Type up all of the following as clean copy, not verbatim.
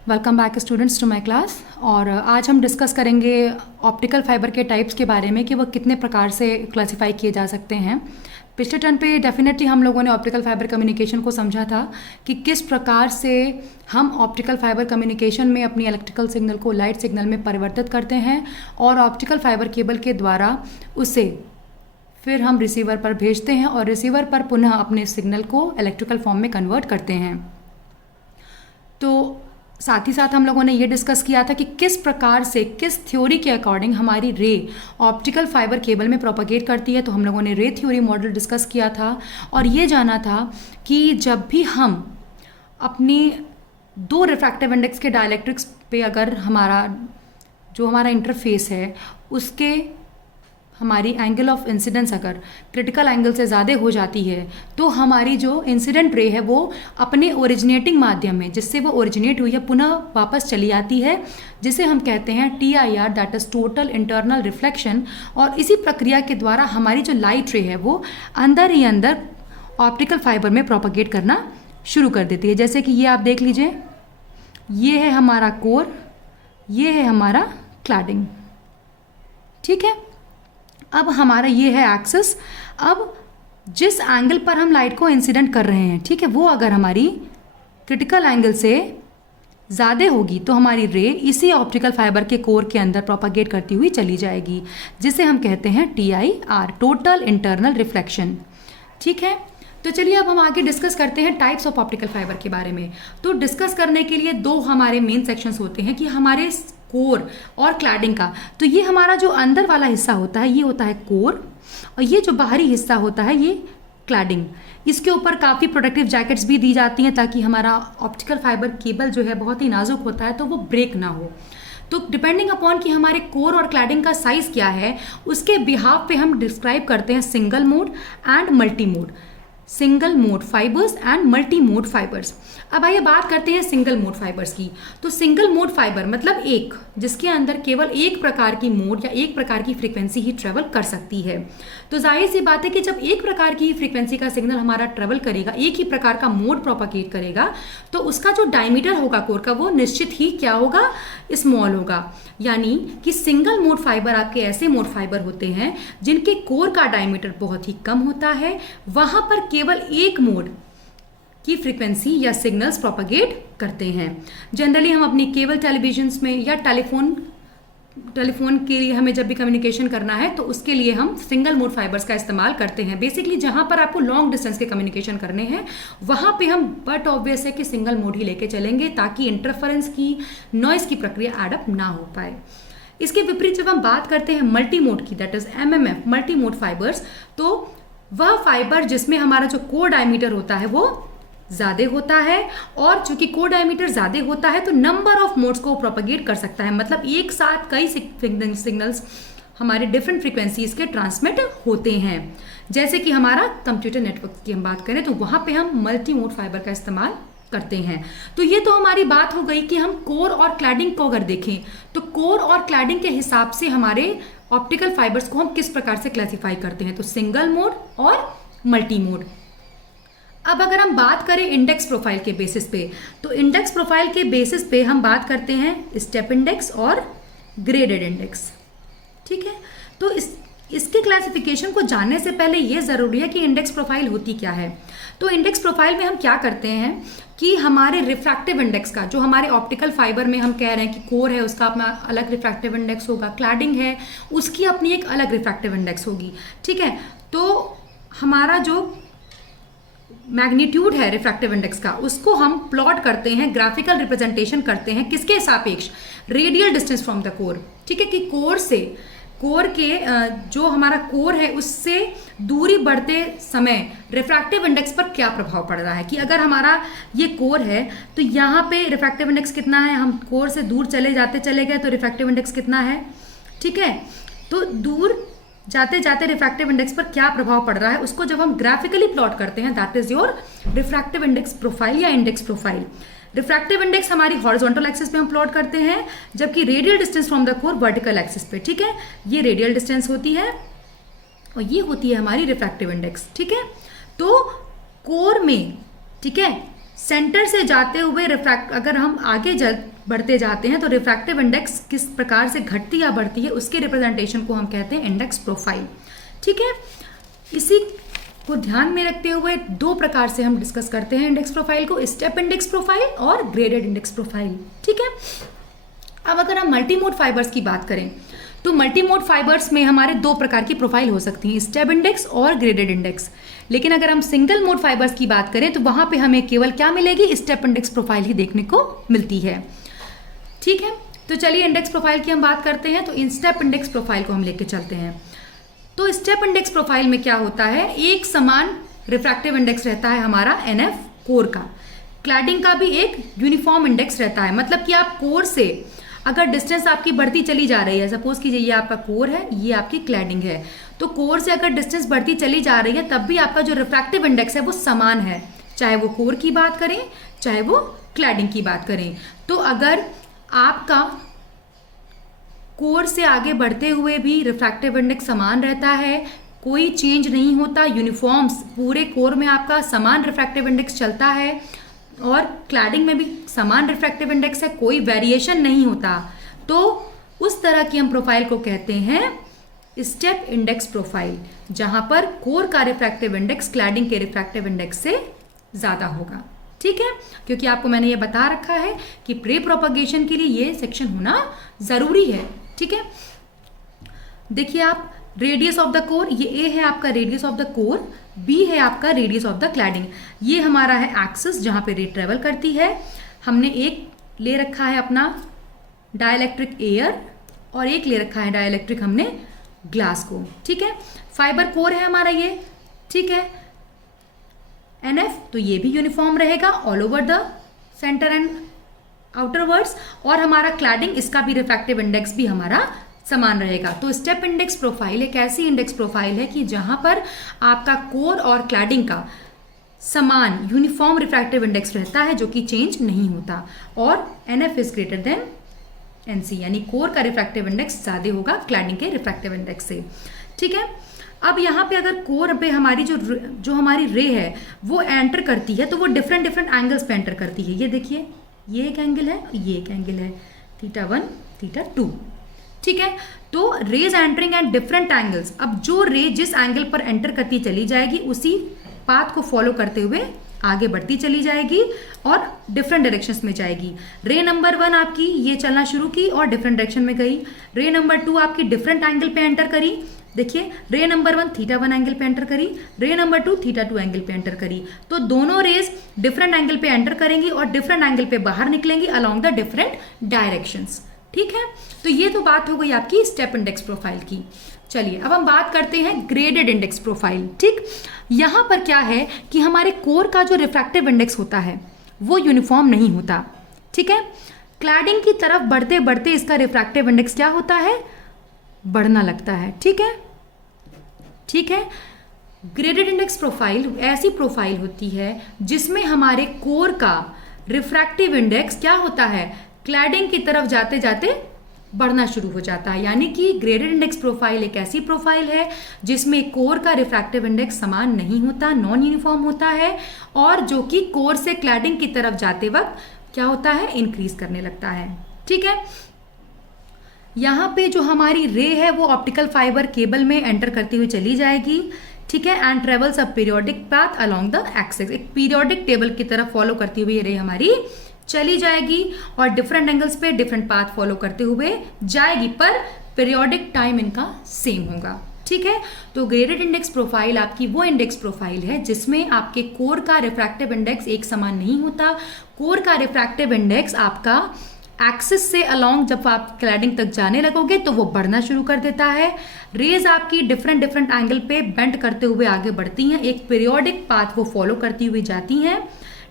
Welcome back students to my class. और आज हम डिस्कस करेंगे ऑप्टिकल फाइबर के टाइप्स के बारे में कि वह कितने प्रकार से क्लासिफाई किए जा सकते हैं। पिछले टर्न पे डेफिनेटली हम लोगों ने ऑप्टिकल फाइबर कम्युनिकेशन को समझा था कि किस प्रकार से हम ऑप्टिकल फाइबर कम्युनिकेशन में अपनी इलेक्ट्रिकल सिग्नल को लाइट सिग्नल में परिवर्तित करते हैं और ऑप्टिकल फाइबर केबल के द्वारा उसे फिर हम रिसीवर पर भेजते हैं और रिसीवर पर पुनः अपने सिग्नल को इलेक्ट्रिकल फॉर्म में कन्वर्ट करते हैं। तो साथ ही साथ हम लोगों ने ये डिस्कस किया था कि किस प्रकार से किस थ्योरी के अकॉर्डिंग हमारी रे ऑप्टिकल फाइबर केबल में प्रोपगेट करती है। तो हम लोगों ने रे थ्योरी मॉडल डिस्कस किया था और ये जाना था कि जब भी हम अपनी दो रिफ्रैक्टिव इंडेक्स के डायइलेक्ट्रिक्स पे अगर हमारा इंटरफेस है उसके हमारी एंगल ऑफ इंसिडेंस अगर क्रिटिकल एंगल से ज़्यादा हो जाती है तो हमारी जो इंसिडेंट रे है वो अपने ओरिजिनेटिंग माध्यम में जिससे वो ओरिजिनेट हुई है पुनः वापस चली आती है, जिसे हम कहते हैं TIR, that is total internal reflection. और इसी प्रक्रिया के द्वारा हमारी जो लाइट रे है वो अंदर ही अंदर ऑप्टिकल फाइबर में प्रोपगेट करना शुरू कर देती है। जैसे कि ये आप देख लीजिए, ये है हमारा कोर, ये है हमारा क्लैडिंग, ठीक है। अब हमारा ये है एक्सिस। अब जिस एंगल पर हम लाइट को इंसिडेंट कर रहे हैं, ठीक है, वो अगर हमारी क्रिटिकल एंगल से ज़्यादा होगी तो हमारी रे इसी ऑप्टिकल फाइबर के कोर के अंदर प्रोपागेट करती हुई चली जाएगी, जिसे हम कहते हैं TIR, टोटल इंटरनल रिफ्लेक्शन, ठीक है। तो चलिए अब हम आगे डिस्कस करते हैं टाइप्स ऑफ ऑप्टिकल फाइबर के बारे में। तो डिस्कस करने के लिए दो हमारे मेन सेक्शंस होते हैं कि हमारे कोर और क्लैडिंग का। तो ये हमारा जो अंदर वाला हिस्सा होता है ये होता है कोर और ये जो बाहरी हिस्सा होता है ये क्लैडिंग। इसके ऊपर काफ़ी प्रोटेक्टिव जैकेट्स भी दी जाती हैं ताकि हमारा ऑप्टिकल फाइबर केबल जो है बहुत ही नाजुक होता है तो वो ब्रेक ना हो। तो डिपेंडिंग अपॉन कि हमारे कोर और क्लैडिंग का साइज़ क्या है उसके बिहाफ पे हम डिस्क्राइब करते हैं single mode and multi mode, single mode fibres and multi mode fibres. अब आइए बात करते हैं सिंगल मोड फाइबर्स की। तो सिंगल मोड फाइबर मतलब एक जिसके अंदर केवल एक प्रकार की मोड या एक प्रकार की फ्रीक्वेंसी ही ट्रेवल कर सकती है। तो जाहिर सी बात है कि जब एक प्रकार की फ्रीक्वेंसी का सिग्नल हमारा ट्रेवल करेगा, एक ही प्रकार का मोड प्रोपागेट करेगा, तो उसका जो डायमीटर होगा कोर का वो निश्चित ही क्या होगा, स्मॉल होगा। यानी कि सिंगल मोड फाइबर आपके ऐसे मोड फाइबर होते हैं जिनके कोर का डायमीटर बहुत ही कम होता है, वहां पर केवल एक मोड की फ्रीक्वेंसी या सिग्नल्स प्रोपागेट करते हैं। जनरली हम अपनी केबल टेलीविजन्स में या टेलीफोन के लिए हमें जब भी कम्युनिकेशन करना है तो उसके लिए हम सिंगल मोड फाइबर्स का इस्तेमाल करते हैं। बेसिकली जहां पर आपको लॉन्ग डिस्टेंस के कम्युनिकेशन करने हैं वहां पे हम बट ऑब्वियस है कि सिंगल मोड ही लेके चलेंगे ताकि इंटरफेरेंस की, नॉइस की प्रक्रिया एडअप ना हो पाए। इसके विपरीत जब हम बात करते हैं मल्टी मोड की, that is MMF, multi mode fibres, तो वह फाइबर जिसमें हमारा जो कोर डायमीटर होता है वो ज़्यादा होता है और चूंकि कोर डायमीटर ज़्यादा होता है तो नंबर ऑफ मोड्स को प्रोपागेट कर सकता है। मतलब एक साथ कई सिग्नल्स हमारे डिफरेंट फ्रीक्वेंसीज के ट्रांसमिट होते हैं। जैसे कि हमारा कंप्यूटर नेटवर्क की हम बात करें तो वहाँ पे हम मल्टी मोड फाइबर का इस्तेमाल करते हैं। तो ये तो हमारी बात हो गई कि हम कोर और क्लैडिंग को अगर देखें तो कोर और क्लैडिंग के हिसाब से हमारे ऑप्टिकल फाइबर्स को हम किस प्रकार से क्लासीफाई करते हैं, तो सिंगल मोड और मल्टी मोड। अब अगर हम बात करें इंडेक्स प्रोफाइल के बेसिस पे, तो इंडेक्स प्रोफाइल के बेसिस पे हम बात करते हैं स्टेप इंडेक्स और ग्रेडेड इंडेक्स, ठीक है। तो इसके क्लासिफिकेशन को जानने से पहले ये ज़रूरी है कि इंडेक्स प्रोफाइल होती क्या है। तो इंडेक्स प्रोफाइल में हम क्या करते हैं कि हमारे रिफ्रैक्टिव इंडेक्स का, जो हमारे ऑप्टिकल फाइबर में हम कह रहे हैं कि कोर है उसका अपना अलग रिफ्रैक्टिव इंडेक्स होगा, क्लैडिंग है उसकी अपनी एक अलग रिफ्रैक्टिव इंडेक्स होगी, ठीक है। तो हमारा जो मैग्नीट्यूड है रिफ्रैक्टिव इंडेक्स का उसको हम प्लॉट करते हैं, ग्राफिकल रिप्रेजेंटेशन करते हैं किसके सापेक्ष, radial distance from the core, ठीक है। कि कोर के जो हमारा कोर है उससे दूरी बढ़ते समय रिफ्रैक्टिव इंडेक्स पर क्या प्रभाव पड़ रहा है। कि अगर हमारा ये कोर है तो यहाँ पे रिफ्रैक्टिव इंडेक्स कितना है, हम कोर से दूर चले गए तो रिफ्रैक्टिव इंडेक्स कितना है, ठीक है। तो दूर जाते जाते रिफ्रैक्टिव इंडेक्स पर क्या प्रभाव पड़ रहा है उसको जब हम ग्राफिकली प्लॉट करते हैं that is your refractive index profile या इंडेक्स प्रोफाइल। रिफ्रैक्टिव इंडेक्स हमारी हॉरिजॉन्टल एक्सिस पे हम प्लॉट करते हैं, जबकि radial distance from the core vertical axis पे, ठीक है। ये रेडियल डिस्टेंस होती है और ये होती है हमारी रिफ्रैक्टिव इंडेक्स, ठीक है। तो कोर में, ठीक है, सेंटर से जाते हुए रिफ्रैक्ट अगर हम आगे बढ़ते जाते हैं तो रिफ्रैक्टिव इंडेक्स किस प्रकार से घटती या बढ़ती है उसके रिप्रेजेंटेशन को हम कहते हैं इंडेक्स प्रोफाइल। ठीक है, इसी को ध्यान में रखते हुए दो प्रकार से हम डिस्कस करते हैं इंडेक्स प्रोफाइल को, स्टेप इंडेक्स प्रोफाइल और ग्रेडेड इंडेक्स प्रोफाइल। ठीक है, अब अगर हम मल्टीमोड फाइबर्स की बात करें तो मल्टीमोड फाइबर्स में हमारे दो प्रकार की प्रोफाइल हो सकती है, स्टेप इंडेक्स और ग्रेडेड इंडेक्स। लेकिन अगर हम सिंगल मोड फाइबर्स की बात करें तो वहां पे हमें केवल क्या मिलेगी, स्टेप इंडेक्स प्रोफाइल ही देखने को मिलती है। ठीक है, तो चलिए इंडेक्स प्रोफाइल की हम बात करते हैं। तो स्टेप इंडेक्स प्रोफाइल को हम लेके चलते हैं। तो स्टेप इंडेक्स प्रोफाइल में क्या होता है, एक समान रिफ्रैक्टिव इंडेक्स रहता है हमारा NF कोर का, क्लैडिंग का भी एक यूनिफॉर्म इंडेक्स रहता है। मतलब कि आप कोर से अगर डिस्टेंस आपकी बढ़ती चली जा रही है, सपोज कीजिए ये आपका कोर है, ये आपकी क्लैडिंग है, तो कोर से अगर डिस्टेंस बढ़ती चली जा रही है तब भी आपका जो रिफ्रैक्टिव इंडेक्स है वो समान है, चाहे वो कोर की बात करें चाहे वो क्लैडिंग की बात करें। तो अगर आपका कोर से आगे बढ़ते हुए भी रिफ्रैक्टिव इंडेक्स समान रहता है, कोई चेंज नहीं होता, यूनिफॉर्म पूरे कोर में आपका समान रिफ्रैक्टिव इंडेक्स चलता है और क्लैडिंग में भी समान रिफ्रैक्टिव इंडेक्स है, कोई वेरिएशन नहीं होता, तो उस तरह की हम प्रोफाइल को कहते हैं स्टेप इंडेक्स प्रोफाइल, जहां पर कोर का रिफ्रैक्टिव इंडेक्स क्लैडिंग के रिफ्रैक्टिव इंडेक्स से ज़्यादा होगा। ठीक है, क्योंकि आपको मैंने ये बता रखा है कि प्री प्रोपगेशन के लिए ये सेक्शन होना ज़रूरी है। ठीक है, देखिए आप रेडियस ऑफ द कोर, ये ए है आपका radius of the core, B है आपका रेडियस ऑफ द क्लैडिंग, ये हमारा है एक्सिस जहां पे रे ट्रेवल करती है। हमने एक ले रखा है अपना डाइलेक्ट्रिक एयर और एक ले रखा है डाइलेक्ट्रिक हमने ग्लास को। ठीक है, फाइबर कोर है हमारा ये। ठीक है, NF तो ये भी यूनिफॉर्म रहेगा all over the centre and outwards, और हमारा क्लैडिंग इसका भी रिफ्रैक्टिव इंडेक्स भी हमारा समान रहेगा। तो स्टेप इंडेक्स प्रोफाइल एक ऐसी इंडेक्स प्रोफाइल है कि जहां पर आपका कोर और क्लैडिंग का समान यूनिफॉर्म रिफ्रैक्टिव इंडेक्स रहता है जो कि चेंज नहीं होता, और NF is greater than NC, यानी कोर का रिफ्रैक्टिव इंडेक्स ज़्यादा होगा क्लैडिंग के रिफ्रैक्टिव इंडेक्स से। ठीक है, अब यहाँ पे अगर कोर पे हमारी जो हमारी रे है वो एंटर करती है तो वो डिफरेंट एंगल्स पे एंटर करती है। ये देखिए, ये एक एंगल है, ये एक एंगल है, θ1 θ2। ठीक है, तो rays entering at different angles. अब जो रे जिस एंगल पर एंटर करती चली जाएगी उसी पाथ को फॉलो करते हुए आगे बढ़ती चली जाएगी और डिफरेंट डायरेक्शंस में जाएगी। रे नंबर 1 आपकी ये चलना शुरू की और डिफरेंट डायरेक्शन में गई। रे नंबर 2 आपकी डिफरेंट एंगल पे एंटर करी, देखिए रे नंबर 1 θ1 एंगल पे एंटर करी, रे नंबर 2 θ2 एंगल पे एंटर करी। तो दोनों रेज डिफरेंट एंगल पे एंटर करेंगी और डिफरेंट एंगल पे बाहर निकलेंगी अलॉन्ग द डिफरेंट डायरेक्शंस। ठीक है, तो ये तो बात हो गई आपकी स्टेप इंडेक्स प्रोफाइल की। चलिए अब हम बात करते हैं ग्रेडेड इंडेक्स प्रोफाइल। ठीक, यहाँ पर क्या है कि हमारे कोर का जो रिफ्रैक्टिव इंडेक्स होता है वो यूनिफॉर्म नहीं होता। ठीक है, क्लैडिंग की तरफ बढ़ते बढ़ते इसका रिफ्रैक्टिव इंडेक्स क्या होता है, बढ़ना लगता है। ठीक है, ठीक है, ग्रेडेड इंडेक्स प्रोफाइल ऐसी प्रोफाइल होती है जिसमें हमारे कोर का रिफ्रैक्टिव इंडेक्स क्या होता है, क्लैडिंग की तरफ जाते जाते बढ़ना शुरू हो जाता है। यानी कि ग्रेडेड इंडेक्स प्रोफाइल एक ऐसी प्रोफाइल है जिसमें कोर का रिफ्रैक्टिव इंडेक्स समान नहीं होता, नॉन यूनिफॉर्म होता है, और जो कि कोर से क्लैडिंग की तरफ जाते वक्त क्या होता है, इंक्रीज करने लगता है। ठीक है, यहाँ पे जो हमारी रे है वो ऑप्टिकल फाइबर केबल में एंटर करती हुई चली जाएगी। ठीक है, and travels a periodic path along the axis, एक पीरियोडिक टेबल की तरफ फॉलो करती हुई रे हमारी चली जाएगी और डिफरेंट एंगल्स पे डिफरेंट पाथ फॉलो करते हुए जाएगी, पर पीरियोडिक टाइम इनका सेम होगा। ठीक है, तो ग्रेडेड इंडेक्स प्रोफाइल आपकी वो इंडेक्स प्रोफाइल है जिसमें आपके कोर का रिफ्रैक्टिव इंडेक्स एक समान नहीं होता। कोर का रिफ्रैक्टिव इंडेक्स आपका एक्सिस से अलोंग जब आप क्लैडिंग तक जाने लगोगे तो वो बढ़ना शुरू कर देता है। रेज आपकी डिफरेंट एंगल पे बेंड करते हुए आगे बढ़ती हैं, एक पीरियोडिक पाथ को फॉलो करती हुई जाती हैं,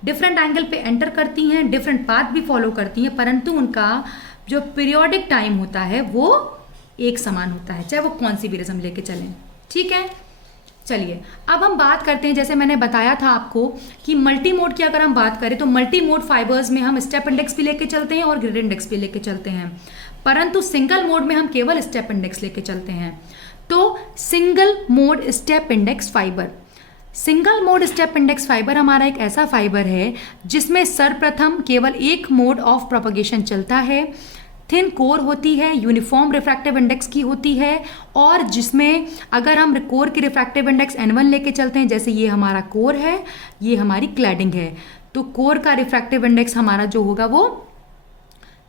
डिफरेंट एंगल पे एंटर करती हैं, डिफरेंट पाथ भी फॉलो करती हैं, परंतु उनका जो पीरियोडिक टाइम होता है वो एक समान होता है, चाहे वो कौन सी भी रिज्म लेके चलें। ठीक है, चलिए अब हम बात करते हैं, जैसे मैंने बताया था आपको कि मल्टी मोड की अगर हम बात करें तो मल्टी मोड फाइबर्स में हम स्टेप इंडेक्स भी लेके चलते हैं और ग्रेडेड इंडेक्स भी लेके चलते हैं, परंतु सिंगल मोड में हम केवल स्टेप इंडेक्स लेके चलते हैं। तो single mode step index fibre, single mode step index fibre हमारा एक ऐसा फाइबर है जिसमें सर्वप्रथम केवल एक मोड ऑफ प्रोपगेशन चलता है, थिन कोर होती है, यूनिफॉर्म रिफ्रैक्टिव इंडेक्स की होती है, और जिसमें अगर हम कोर की रिफ्रैक्टिव इंडेक्स N1 लेके चलते हैं, जैसे ये हमारा कोर है, ये हमारी क्लैडिंग है, तो कोर का रिफ्रैक्टिव इंडेक्स हमारा जो होगा वो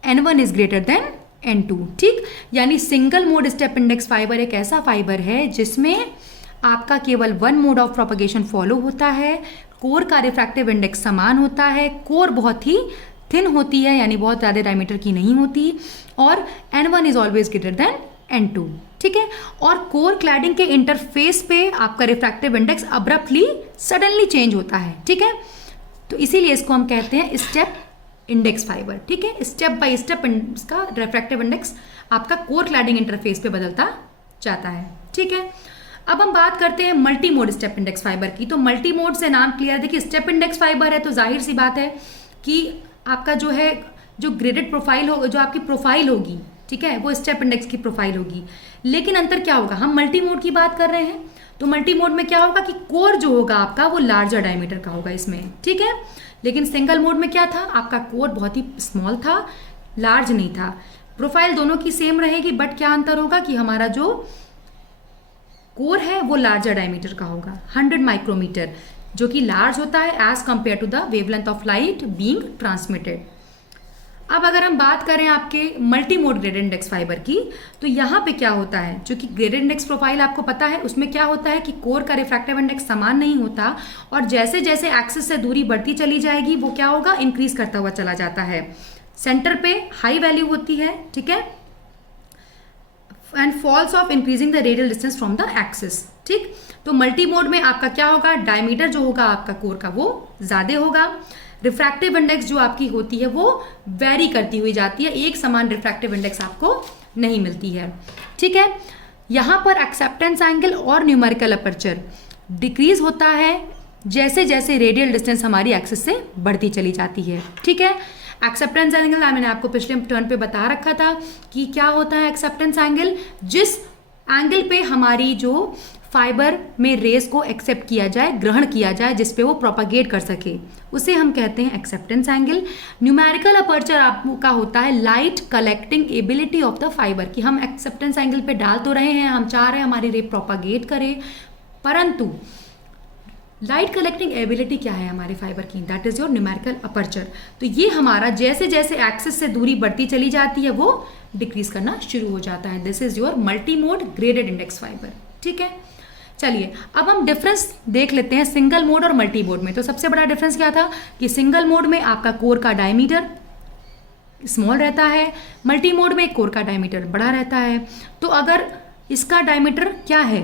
N1 is greater than N2। ठीक, यानी single mode step index fibre एक ऐसा फाइबर है जिसमें आपका केवल one mode of propagation follow होता है, कोर का रिफ्रैक्टिव इंडेक्स समान होता है, कोर बहुत ही थिन होती है यानी बहुत ज़्यादा डायमीटर की नहीं होती, और N1 is always greater than N2। ठीक है, और कोर क्लैडिंग के इंटरफेस पे आपका refractive index abruptly suddenly change होता है। ठीक है, तो इसीलिए इसको हम कहते हैं स्टेप इंडेक्स फाइबर। ठीक है, स्टेप बाय स्टेप इसका रिफ्रैक्टिव इंडेक्स आपका कोर क्लैडिंग इंटरफेस पे बदलता जाता है। ठीक है, अब हम बात करते हैं multi mode step index fibre की। तो मल्टी मोड से नाम क्लियर, देखिए स्टेप इंडेक्स फाइबर है तो जाहिर सी बात है कि आपका जो है जो ग्रेडेड प्रोफाइल होगा, जो आपकी प्रोफाइल होगी, ठीक है, वो स्टेप इंडेक्स की प्रोफाइल होगी। लेकिन अंतर क्या होगा, हम मल्टी मोड की बात कर रहे हैं, तो मल्टी मोड में क्या होगा कि कोर जो होगा आपका वो लार्जर डायमीटर का होगा इसमें। ठीक है, लेकिन सिंगल मोड में क्या था, आपका कोर बहुत ही स्मॉल था, लार्ज नहीं था। प्रोफाइल दोनों की सेम रहेगी, बट क्या अंतर होगा कि हमारा जो कोर है वो लार्जर डायमीटर का होगा, 100 माइक्रोमीटर, जो कि लार्ज होता है as compare to the wavelength of light being transmitted. अब अगर हम बात करें आपके multi mode graded index fibre की, तो यहाँ पे क्या होता है, जो कि ग्रेडेड इंडेक्स प्रोफाइल आपको पता है, उसमें क्या होता है कि कोर का रिफ्रैक्टिव इंडेक्स समान नहीं होता, और जैसे जैसे एक्सिस से दूरी बढ़ती चली जाएगी वो क्या होगा, इंक्रीज करता हुआ चला जाता है। सेंटर पे हाई वैल्यू होती है, ठीक है, and falls of increasing the radial distance from the axis. ठीक, तो मल्टी मोड में आपका क्या होगा, डायमीटर जो होगा आपका कोर का वो ज्यादा होगा, रिफ्रैक्टिव इंडेक्स जो आपकी होती है वो वेरी करती हुई जाती है, एक समान रिफ्रैक्टिव इंडेक्स आपको नहीं मिलती है। ठीक है, यहाँ पर एक्सेप्टेंस एंगल और न्यूमेरिकल अपर्चर डिक्रीज होता है जैसे जैसे रेडियल डिस्टेंस हमारी एक्सिस से बढ़ती चली जाती है। ठीक है, एक्सेप्टेंस एंगल मैंने आपको पिछले टर्न पे बता रखा था कि क्या होता है एक्सेप्टेंस एंगल, जिस एंगल पे हमारी जो फाइबर में रेस को एक्सेप्ट किया जाए, ग्रहण किया जाए, जिस पे वो प्रोपागेट कर सके, उसे हम कहते हैं एक्सेप्टेंस एंगल। न्यूमेरिकल अपर्चर आपका होता है light collecting ability of the fibre, कि हम एक्सेप्टेंस एंगल पे डाल तो रहे हैं, हम चाह रहे हैं हमारी रे प्रोपागेट करे, परंतु लाइट कलेक्टिंग एबिलिटी क्या है हमारे फाइबर की, that is your numerical aperture. तो ये हमारा जैसे जैसे एक्सिस से दूरी बढ़ती चली जाती है वो डिक्रीज करना शुरू हो जाता है। This is your multi mode graded index fibre. ठीक है, चलिए अब हम डिफरेंस देख लेते हैं सिंगल मोड और मल्टी मोड में। तो सबसे बड़ा डिफरेंस क्या था कि सिंगल मोड में आपका कोर का डायमीटर स्मॉल रहता है, मल्टी मोड में कोर का डायमीटर बड़ा रहता है। तो अगर इसका डायमीटर क्या है,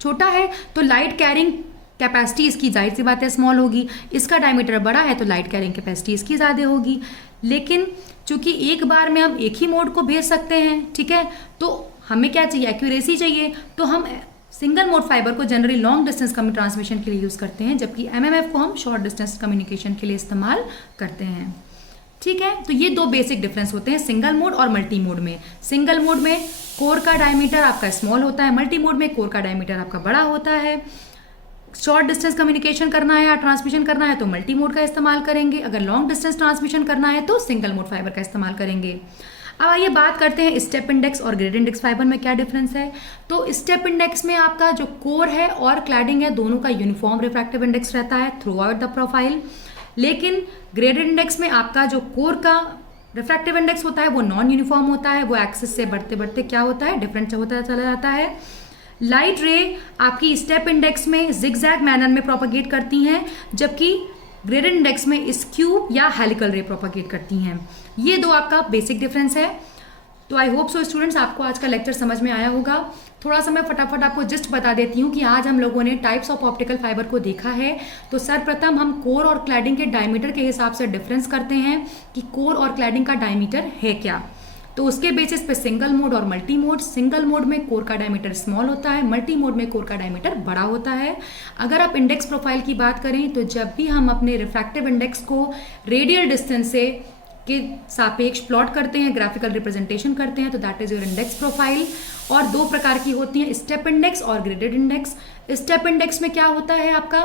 छोटा है, तो लाइट कैरिंग कैपेसिटी इसकी जाहिर सी बात है स्मॉल होगी, इसका डायमीटर बड़ा है तो लाइट कैरिंग कैपेसिटी इसकी ज़्यादा होगी। लेकिन चूंकि एक बार में हम एक ही मोड को भेज सकते हैं, ठीक है, तो हमें क्या चाहिए, एक्यूरेसी चाहिए, तो हम सिंगल मोड फाइबर को जनरली लॉन्ग डिस्टेंस ट्रांसमिशन के लिए यूज़ करते हैं, जबकि एमएमएफ को हम शॉर्ट डिस्टेंस कम्युनिकेशन के लिए इस्तेमाल करते हैं। ठीक है, तो ये दो बेसिक डिफरेंस होते हैं सिंगल मोड और मल्टी मोड में। सिंगल मोड में कोर का डायमीटर आपका स्मॉल होता है, मल्टी मोड में कोर का डायमीटर आपका बड़ा होता है। शॉर्ट डिस्टेंस कम्युनिकेशन करना है या ट्रांसमिशन करना है तो मल्टी मोड का इस्तेमाल करेंगे, अगर लॉन्ग डिस्टेंस ट्रांसमिशन करना है तो सिंगल मोड फाइबर का इस्तेमाल करेंगे। अब आइए बात करते हैं स्टेप इंडेक्स और ग्रेड इंडेक्स फाइबर में क्या डिफरेंस है। तो स्टेप इंडेक्स में आपका जो कोर है और क्लैडिंग है दोनों का यूनिफॉर्म रिफ्रैक्टिव इंडेक्स रहता है थ्रू आउट द प्रोफाइल, लेकिन ग्रेडेड इंडेक्स में आपका जो कोर का रिफ्रैक्टिव इंडेक्स होता है वो नॉन यूनिफॉर्म होता है, वो एक्सिस से बढ़ते बढ़ते क्या होता है, डिफरेंट होता चला जाता है। लाइट रे आपकी स्टेप इंडेक्स में जिगजैग मैनर में प्रोपागेट करती हैं, जबकि ग्रेडेड इंडेक्स में स्क्यू या हेलिकल रे प्रोपागेट करती हैं। ये दो आपका बेसिक डिफरेंस है। तो आई होप सो स्टूडेंट्स आपको आज का लेक्चर समझ में आया होगा। थोड़ा सा मैं फटाफट आपको जस्ट बता देती हूँ कि आज हम लोगों ने टाइप्स ऑफ ऑप्टिकल फाइबर को देखा है। तो सर्वप्रथम हम कोर और क्लैडिंग के डायमीटर के हिसाब से डिफरेंस करते हैं कि कोर और क्लैडिंग का डायमीटर है क्या। तो उसके बेसिस पे सिंगल मोड और मल्टी मोड, सिंगल मोड में कोर का डायमीटर स्मॉल होता है, मल्टी मोड में कोर का डायमीटर बड़ा होता है। अगर आप इंडेक्स प्रोफाइल की बात करें तो जब भी हम अपने रिफ्रैक्टिव इंडेक्स को रेडियल डिस्टेंस से के सापेक्ष प्लॉट करते हैं, ग्राफिकल रिप्रेजेंटेशन करते हैं, तो that is your index profile. और दो प्रकार की होती हैं, स्टेप इंडेक्स और ग्रेडेड इंडेक्स। स्टेप इंडेक्स में क्या होता है, आपका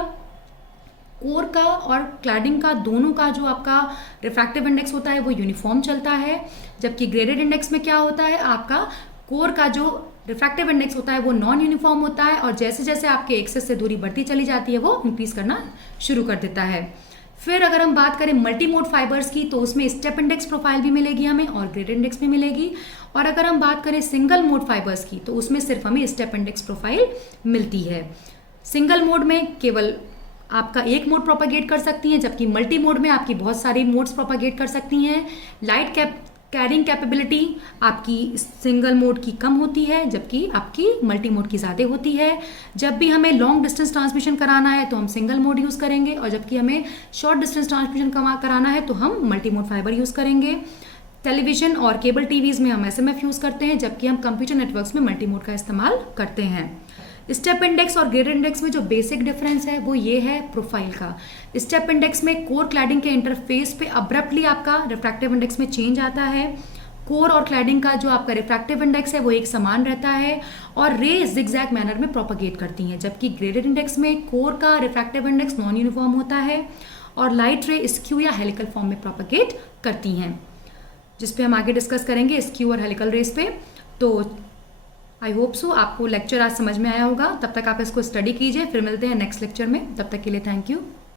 कोर का और क्लैडिंग का दोनों का जो आपका रिफ्रैक्टिव इंडेक्स होता है वो यूनिफॉर्म चलता है। जबकि ग्रेडेड इंडेक्स में क्या होता है, आपका कोर का जो रिफ्रैक्टिव इंडेक्स होता है वो नॉन यूनिफॉर्म होता है, और जैसे जैसे आपके एक्सेस से दूरी बढ़ती चली जाती है वो इंक्रीज करना शुरू कर देता है। फिर अगर हम बात करें मल्टी मोड फाइबर्स की, तो उसमें स्टेप इंडेक्स प्रोफाइल भी मिलेगी हमें और ग्रेडेड इंडेक्स भी मिलेगी। और अगर हम बात करें सिंगल मोड फाइबर्स की, तो उसमें सिर्फ हमें स्टेप इंडेक्स प्रोफाइल मिलती है। सिंगल मोड में केवल आपका एक मोड प्रोपागेट कर सकती हैं, जबकि मल्टी मोड में आपकी बहुत सारी मोड्स प्रोपागेट कर सकती हैं। लाइट कैरिंग कैपेबिलिटी आपकी सिंगल मोड की कम होती है, जबकि आपकी मल्टी मोड की ज़्यादा होती है। जब भी हमें लॉन्ग डिस्टेंस ट्रांसमिशन कराना है तो हम सिंगल मोड यूज़ करेंगे, और जबकि हमें शॉर्ट डिस्टेंस ट्रांसमिशन कराना है तो हम मल्टी मोड फाइबर यूज़ करेंगे। टेलीविजन और केबल टीवीज़ में हम एसएमएफ यूज़ करते हैं, जबकि हम कंप्यूटर नेटवर्क्स में मल्टी मोड का इस्तेमाल करते हैं। स्टेप इंडेक्स और ग्रेड इंडेक्स में जो बेसिक डिफरेंस है वो ये है प्रोफाइल का। स्टेप इंडेक्स में कोर क्लैडिंग के इंटरफेस पे अब्रप्टली आपका रिफ्रैक्टिव इंडेक्स में चेंज आता है। कोर और क्लैडिंग का जो आपका रिफ्रैक्टिव इंडेक्स है वो एक समान रहता है और रे जिगजैग मैनर में प्रोपागेट करती हैं, जबकि ग्रेडेड इंडेक्स में कोर का रिफ्रैक्टिव इंडेक्स नॉन यूनिफॉर्म होता है और लाइट रे स्क्यू या हेलिकल फॉर्म में प्रोपागेट करती हैं, जिस पे हम आगे डिस्कस करेंगे स्क्यू और हेलिकल रेस पे। तो आई होप सो आपको लेक्चर आज समझ में आया होगा। तब तक आप इसको स्टडी कीजिए, फिर मिलते हैं नेक्स्ट लेक्चर में। तब तक के लिए थैंक यू।